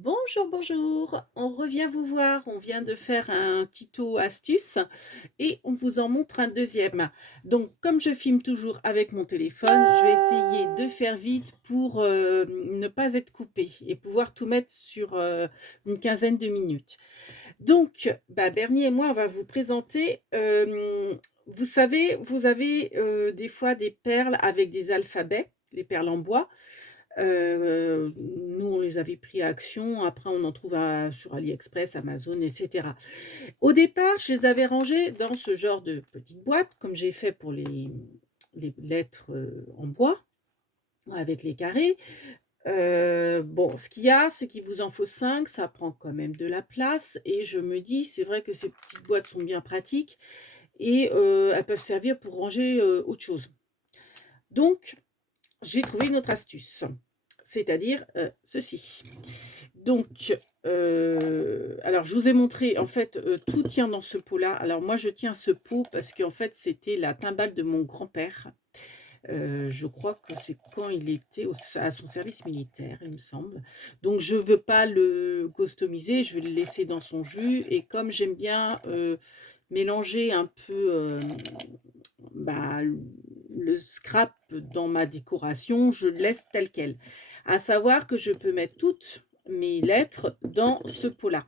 Bonjour, bonjour. On revient vous voir. On vient de faire un tuto astuce et on vous en montre un deuxième. Donc, comme je filme toujours avec mon téléphone, je vais essayer de faire vite pour ne pas être coupé et pouvoir tout mettre sur une quinzaine de minutes. Donc, Bernie et moi, on va vous présenter. Vous savez, vous avez des fois des perles avec des alphabets, les perles en bois. Nous, on les avait pris à Action, après on en trouve à sur AliExpress, Amazon et cetera. Au départ, je les avais rangés dans ce genre de petite boîte, comme j'ai fait pour les lettres, en bois, avec les carrés. Bon, ce qu'il y a, c'est qu'il vous en faut 5, ça prend quand même de la place et je me dis: «C'est vrai que ces petites boîtes sont bien pratiques et elles peuvent servir pour ranger, autre chose». Donc j'ai trouvé une autre astuce, c'est-à-dire, ceci. Donc, alors je vous ai montré en fait, tout tient dans ce pot-là. Alors moi je tiens ce pot parce qu'en fait c'était la timbale de mon grand-père. Je crois que c'est quand il était à son service militaire, il me semble. Donc je veux pas le customiser, je vais le laisser dans son jus et comme j'aime bien, mélanger un peu, bah, le scrap dans ma décoration, je le laisse tel quel. À savoir que je peux mettre toutes mes lettres dans ce pot-là.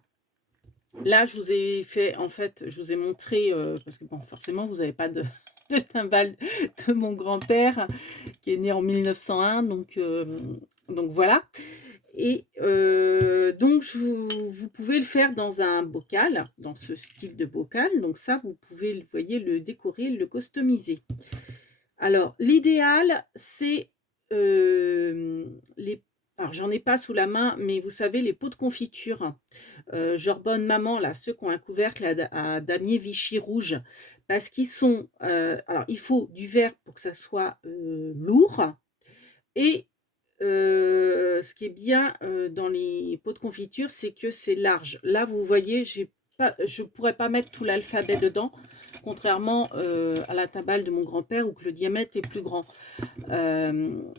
Là, je vous ai fait en fait, je vous ai montré, parce que bon, forcément, vous n'avez pas de de timbale de mon grand-père qui est né en 1901, donc voilà et donc vous pouvez le faire dans un bocal, dans ce style de bocal, donc ça, vous pouvez, vous voyez, le décorer, le customiser. Alors, l'idéal, c'est, les alors j'en ai pas sous la main, mais vous savez les pots de confiture, genre Bonne Maman là, ceux qui ont un couvercle à damier Vichy rouge parce qu'ils sont, alors il faut du verre pour que ça soit, lourd et ce qui est bien, dans les pots de confiture, c'est que c'est large. Là, vous voyez, je pourrais pas mettre tout l'alphabet dedans, contrairement, à la timbale de mon grand-père où que le diamètre est plus grand. Hem,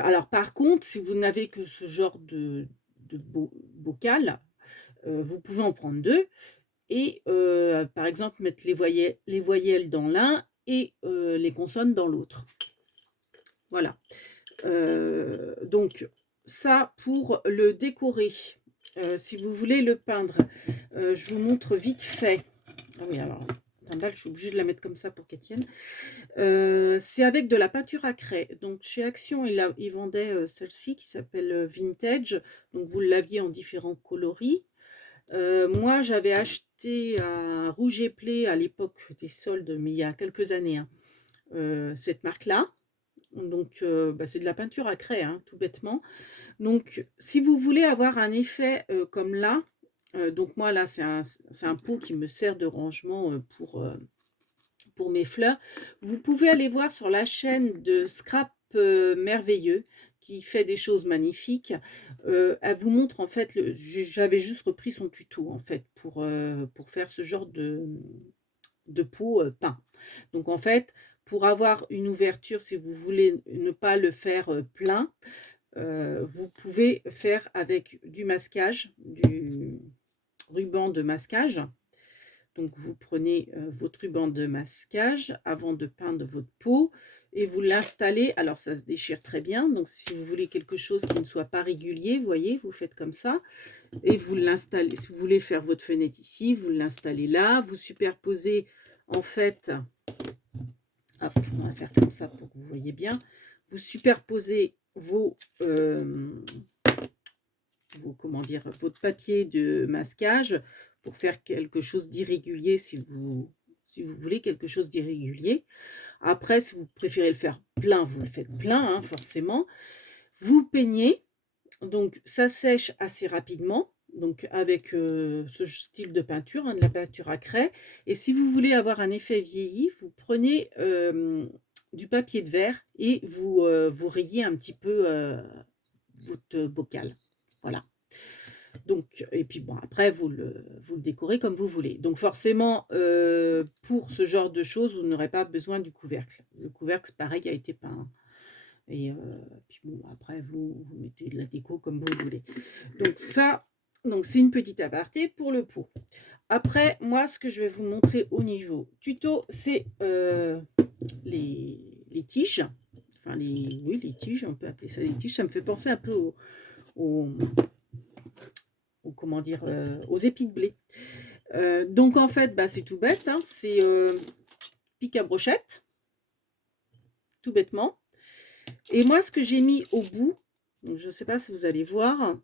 alors par contre, si vous n'avez que ce genre de bocal, vous pouvez en prendre 2 et par exemple, mettre les voyelles dans l'un et les consonnes dans l'autre. Voilà. Donc ça pour le décorer. Si vous voulez le peindre, je vous montre vite fait. Ah oui, alors la timbale, je suis obligée de la mettre comme ça pour qu'elle tienne. C'est avec de la peinture à craie. Donc chez Action, ils vendaient, celle-ci qui s'appelle, Vintage. Donc vous l'aviez en différents coloris. Moi, j'avais acheté à Rouge et Play à l'époque des soldes, mais il y a quelques années, hein, cette marque-là. Donc c'est de la peinture à craie, hein, tout bêtement. Donc si vous voulez avoir un effet, comme là, donc moi là, c'est un pot qui me sert de rangement, pour mes fleurs. Vous pouvez aller voir sur la chaîne de Scrap, Merveilleux qui fait des choses magnifiques. Elle vous montre en fait j'avais juste repris son tuto en fait pour faire ce genre de pot, peint. Donc en fait, pour avoir une ouverture, si vous voulez ne pas le faire, plein, vous pouvez faire avec du masquage, du ruban de masquage. Donc vous prenez, votre ruban de masquage avant de peindre votre peau et vous l'installez. Alors ça se déchire très bien, donc si vous voulez quelque chose qui ne soit pas régulier, vous voyez, vous faites comme ça et vous l'installez. Si vous voulez faire votre fenêtre ici, vous l'installez là, vous superposez en fait, hop, on va faire comme ça pour que vous voyez bien. Vous superposez comment dire? Votre papier de masquage pour faire quelque chose d'irrégulier si vous voulez quelque chose d'irrégulier. Après, si vous préférez le faire plein, vous le faites plein, hein, forcément. Vous peignez, donc ça sèche assez rapidement, donc avec, ce style de peinture, hein, de la peinture à craie et si vous voulez avoir un effet vieilli, vous prenez, du papier de verre et vous rayez un petit peu, votre bocal. Voilà. Donc et puis bon après vous le décorez comme vous voulez. Donc forcément, pour ce genre de choses, vous n'aurez pas besoin du couvercle. Le couvercle pareil a été peint, hein. Et puis bon, après, vous mettez de la déco comme vous voulez. Donc ça, donc c'est une petite aparté pour le pot. Après, moi, ce que je vais vous montrer au niveau tuto, c'est les tiges. Enfin, oui, les tiges, on peut appeler ça des tiges. Ça me fait penser un peu aux, comment dire, aux épis de blé. Donc, en fait, bah, c'est tout bête. Hein, c'est pic à brochette, tout bêtement. Et moi, ce que j'ai mis au bout, je ne sais pas si vous allez voir,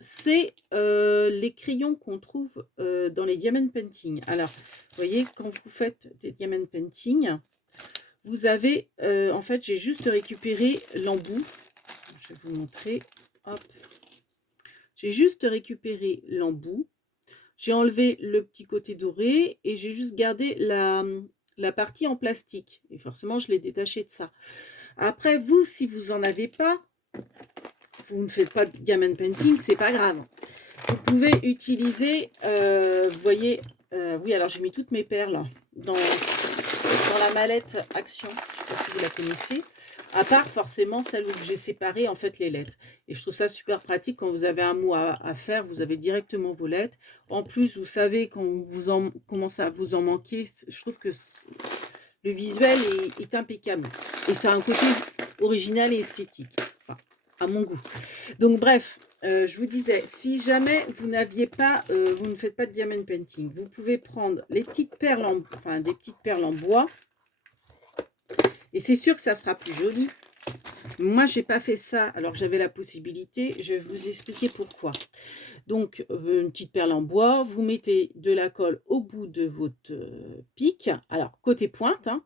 c'est les crayons qu'on trouve dans les diamond painting. Alors, vous voyez, quand vous faites des diamond painting, vous avez, en fait, j'ai juste récupéré l'embout. Je vais vous montrer. Hop. J'ai juste récupéré l'embout. J'ai enlevé le petit côté doré et j'ai juste gardé la partie en plastique. Et forcément, je l'ai détaché de ça. Après, vous, si vous n'en avez pas, vous ne faites pas de diamond painting, c'est pas grave. Vous pouvez utiliser, vous voyez, oui, alors j'ai mis toutes mes perles dans la mallette Action. Je ne sais pas si vous la connaissez. À part forcément celle où j'ai séparé en fait les lettres. Et je trouve ça super pratique quand vous avez un mot à faire, vous avez directement vos lettres. En plus, vous savez quand vous commence à vous en manquer, je trouve que le visuel est impeccable. Et ça a un côté original et esthétique. Enfin, à mon goût. Donc bref, je vous disais, si jamais vous n'aviez pas, vous ne faites pas de diamond painting, vous pouvez prendre les petites perles, des petites perles en bois. Et c'est sûr que ça sera plus joli. Moi, j'ai pas fait ça alors que j'avais la possibilité. Je vais vous expliquer pourquoi. Donc, une petite perle en bois, vous mettez de la colle au bout de votre pic, alors côté pointe, hein,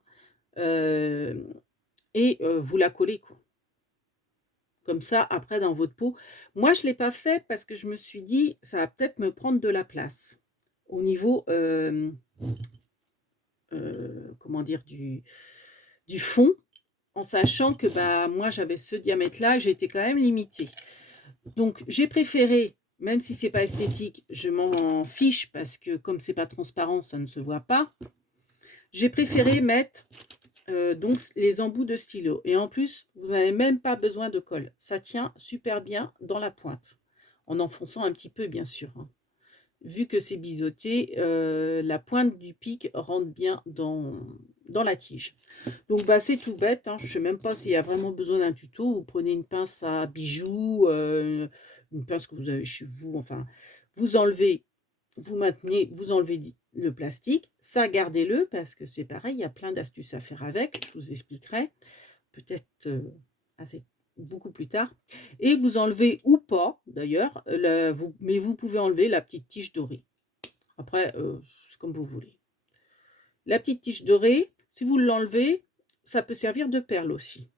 et vous la collez, quoi. Comme ça, après, dans votre pot. Moi, je ne l'ai pas fait parce que je me suis dit, ça va peut-être me prendre de la place au niveau, comment dire, du fond, en sachant que bah, moi, j'avais ce diamètre-là, j'étais quand même limitée. Donc, j'ai préféré, même si c'est pas esthétique, je m'en fiche parce que comme c'est pas transparent, ça ne se voit pas. J'ai préféré mettre donc les embouts de stylo. Et en plus, vous n'avez même pas besoin de colle. Ça tient super bien dans la pointe. En enfonçant un petit peu, bien sûr. Hein. Vu que c'est biseauté, la pointe du pic rentre bien dans la tige. Donc, bah, c'est tout bête. Hein. Je ne sais même pas s'il y a vraiment besoin d'un tuto. Vous prenez une pince à bijoux, une pince que vous avez chez vous. Enfin, vous enlevez, vous maintenez, vous enlevez le plastique. Ça, gardez-le parce que c'est pareil. Il y a plein d'astuces à faire avec. Je vous expliquerai peut-être beaucoup plus tard. Et vous enlevez ou pas, d'ailleurs, mais vous pouvez enlever la petite tige dorée. Après, c'est comme vous voulez. La petite tige dorée, si vous l'enlevez, ça peut servir de perle aussi.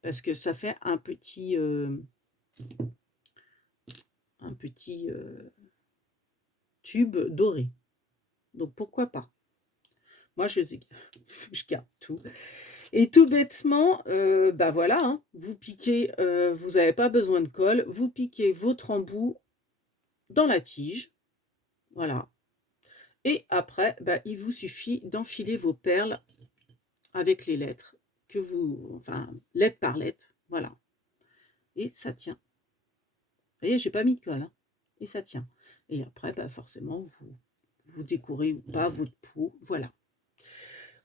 Parce que ça fait un petit tube doré. Donc, pourquoi pas. Moi, je garde tout. Et tout bêtement, bah voilà, hein, vous piquez, vous n'avez pas besoin de colle, vous piquez votre embout dans la tige, voilà. Et après, bah, il vous suffit d'enfiler vos perles avec les lettres enfin, lettre par lettre, voilà. Et ça tient. Vous voyez, j'ai pas mis de colle, hein, et ça tient. Et après, bah, forcément, vous décorez ou pas votre pot, voilà.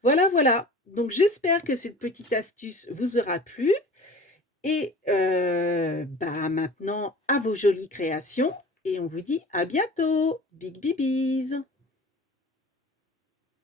Voilà, voilà. Donc, j'espère que cette petite astuce vous aura plu. Et bah, maintenant, à vos jolies créations. Et on vous dit à bientôt. Big bibis.